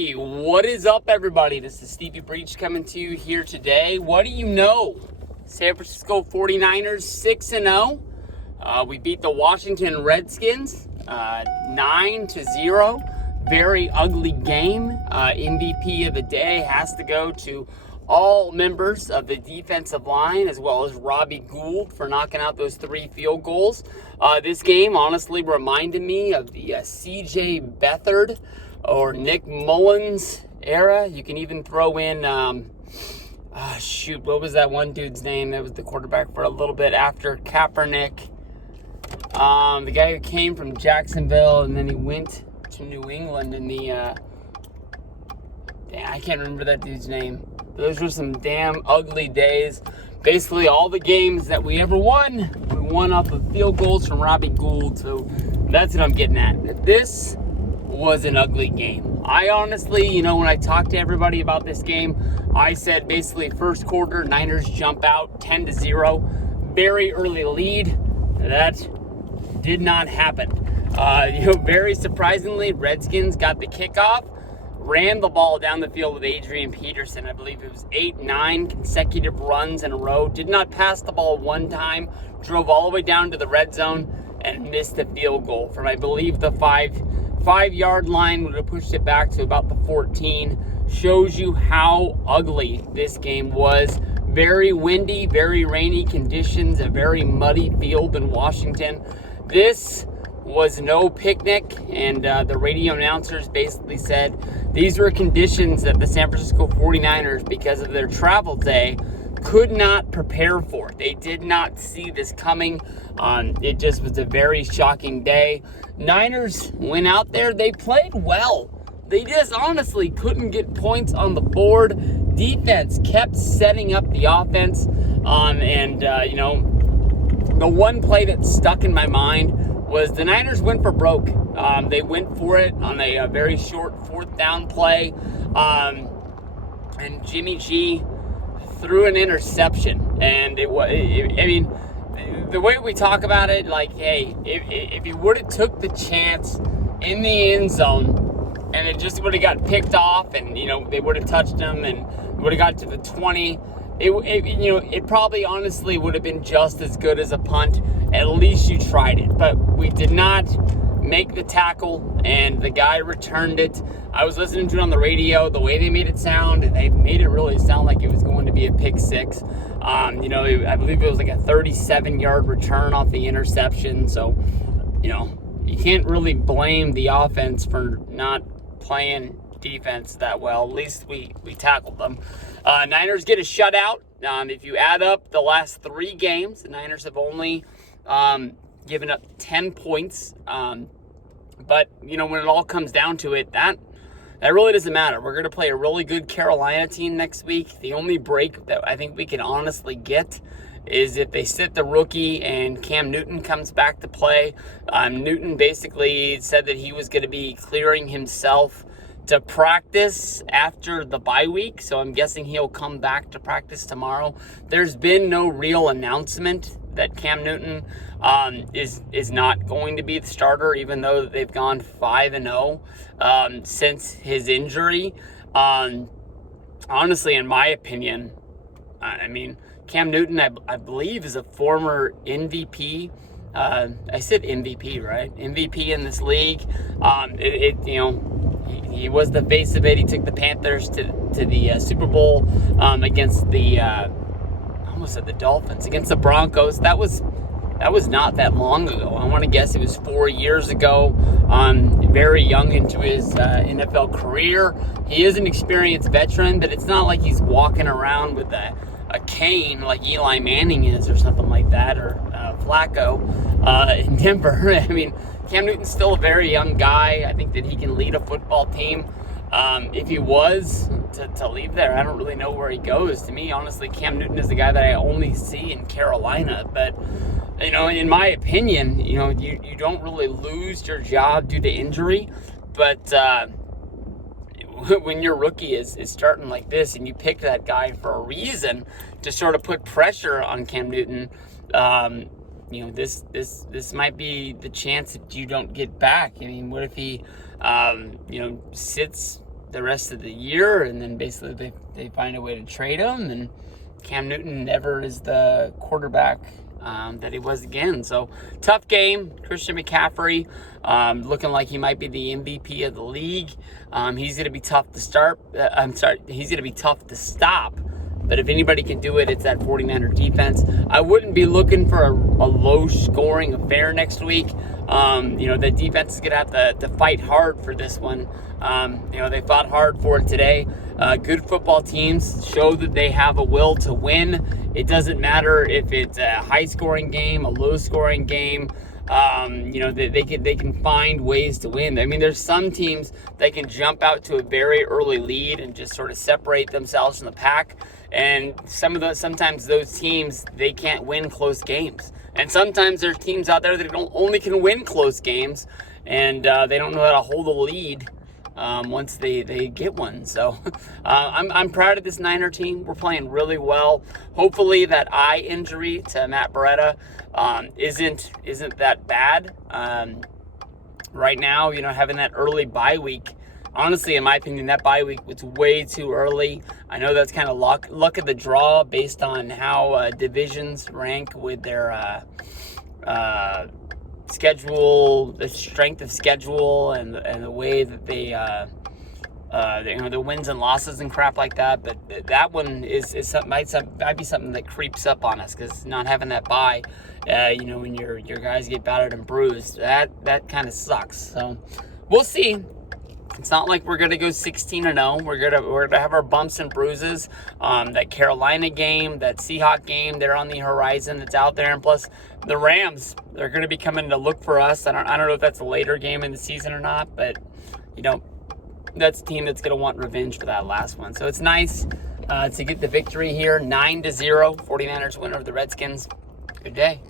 Hey, what is up, everybody? This is Stevie Breach coming to you here today. What do you know? San Francisco 49ers 6-0. We beat the Washington Redskins 9-0. Very ugly game. MVP of the day has to go to all members of the defensive line, as well as Robbie Gould for knocking out those 3 field goals. This game honestly reminded me of the C.J. Beathard or Nick Mullins era. You can even throw in, what was that one dude's name that was the quarterback for a little bit after Kaepernick? The guy who came from Jacksonville and then he went to New England in the, I can't remember that dude's name. Those were some damn ugly days. Basically, all the games that we ever won, we won off of field goals from Robbie Gould. So that's what I'm getting at. This was an ugly game. I honestly, when I talked to everybody about this game, I said basically first quarter, Niners jump out 10-0. Very early lead. That did not happen. Very surprisingly, Redskins got the kickoff. Ran the ball down the field with Adrian Peterson. I believe it was 8-9 consecutive runs in a row. Did not pass the ball one time. Drove all the way down to the red zone and missed the field goal from, I believe, the 5-yard line. Would have pushed it back to about the 14. Shows you how ugly this game was. Very windy, very rainy conditions. A very muddy field in Washington. This was no picnic, and the radio announcers basically said these were conditions that the San Francisco 49ers, because of their travel day, could not prepare for. They did not see this coming. It just was a very shocking day. Niners went out there. They played well. They just honestly couldn't get points on the board. Defense kept setting up the offense. The one play that stuck in my mind was the Niners went for broke. They went for it on a very short 4th down play. And Jimmy G threw an interception. And the way we talk about it, like, hey, if he would have took the chance in the end zone and it just would have got picked off and, they would have touched him and would have got to the 20, it probably honestly would have been just as good as a punt. At least you tried it. But we did not make the tackle, and the guy returned it. I was listening to it on the radio. The way they made it sound, they made it really sound like it was going to be a pick 6. I believe it was like a 37-yard return off the interception. So, you can't really blame the offense for not playing defense that well. At least we tackled them. Niners get a shutout. If you add up the last 3 games, the Niners have only given up 10 points. But, when it all comes down to it, that really doesn't matter. We're going to play a really good Carolina team next week. The only break that I think we can honestly get is if they sit the rookie and Cam Newton comes back to play. Newton basically said that he was going to be clearing himself to practice after the bye week, so I'm guessing he'll come back to practice tomorrow. There's been no real announcement that Cam Newton is not going to be the starter, even though they've gone 5-0 since his injury. Honestly, in my opinion, Cam Newton, I believe, is a former MVP. I said MVP, right? MVP in this league. He was the face of it. He took the Panthers to the Super Bowl against the almost said the Dolphins, against the Broncos. That was not that long ago. I want to guess it was 4 years ago. Very young into his NFL career. He is an experienced veteran, but it's not like he's walking around with a cane like Eli Manning is or something like that, or Flacco in Denver. Cam Newton's still a very young guy. I think that he can lead a football team. If he was to leave there, I don't really know where he goes. To me, honestly, Cam Newton is the guy that I only see in Carolina. But, in my opinion, you don't really lose your job due to injury. But when your rookie is starting like this and you pick that guy for a reason to sort of put pressure on Cam Newton, this might be the chance that you don't get back. What if he, sits the rest of the year, and then basically they find a way to trade him, and Cam Newton never is the quarterback that he was again. So tough game. Christian McCaffrey looking like he might be the MVP of the league. He's going to be tough to start. He's going to be tough to stop. But if anybody can do it, it's that 49er defense. I wouldn't be looking for a low-scoring affair next week. The defense is going to have to fight hard for this one. They fought hard for it today. Good football teams show that they have a will to win. It doesn't matter if it's a high-scoring game, a low-scoring game. They can find ways to win. I mean, there's some teams that can jump out to a very early lead and just sort of separate themselves from the pack. And sometimes those teams, they can't win close games. And sometimes there's teams out there that only can win close games, and they don't know how to hold a lead once they get one. So I'm proud of this Niner team. We're playing really well. Hopefully that eye injury to Matt Beretta isn't that bad. Right now, having that early bye week, honestly, in my opinion, that bye week was way too early. I know that's kind of luck of the draw based on how divisions rank with their schedule, the strength of schedule, and the way that they the wins and losses and crap like that. But that one might be something that creeps up on us, because not having that bye, when your guys get battered and bruised, that kind of sucks. So we'll see. It's not like we're gonna go 16-0. We're gonna have our bumps and bruises. That Carolina game, that Seahawks game, they're on the horizon. It's out there, and plus the Rams, they're gonna be coming to look for us. I don't know if that's a later game in the season or not, but that's a team that's gonna want revenge for that last one. So it's nice to get the victory here, 9-0. 49ers win over the Redskins. Good day.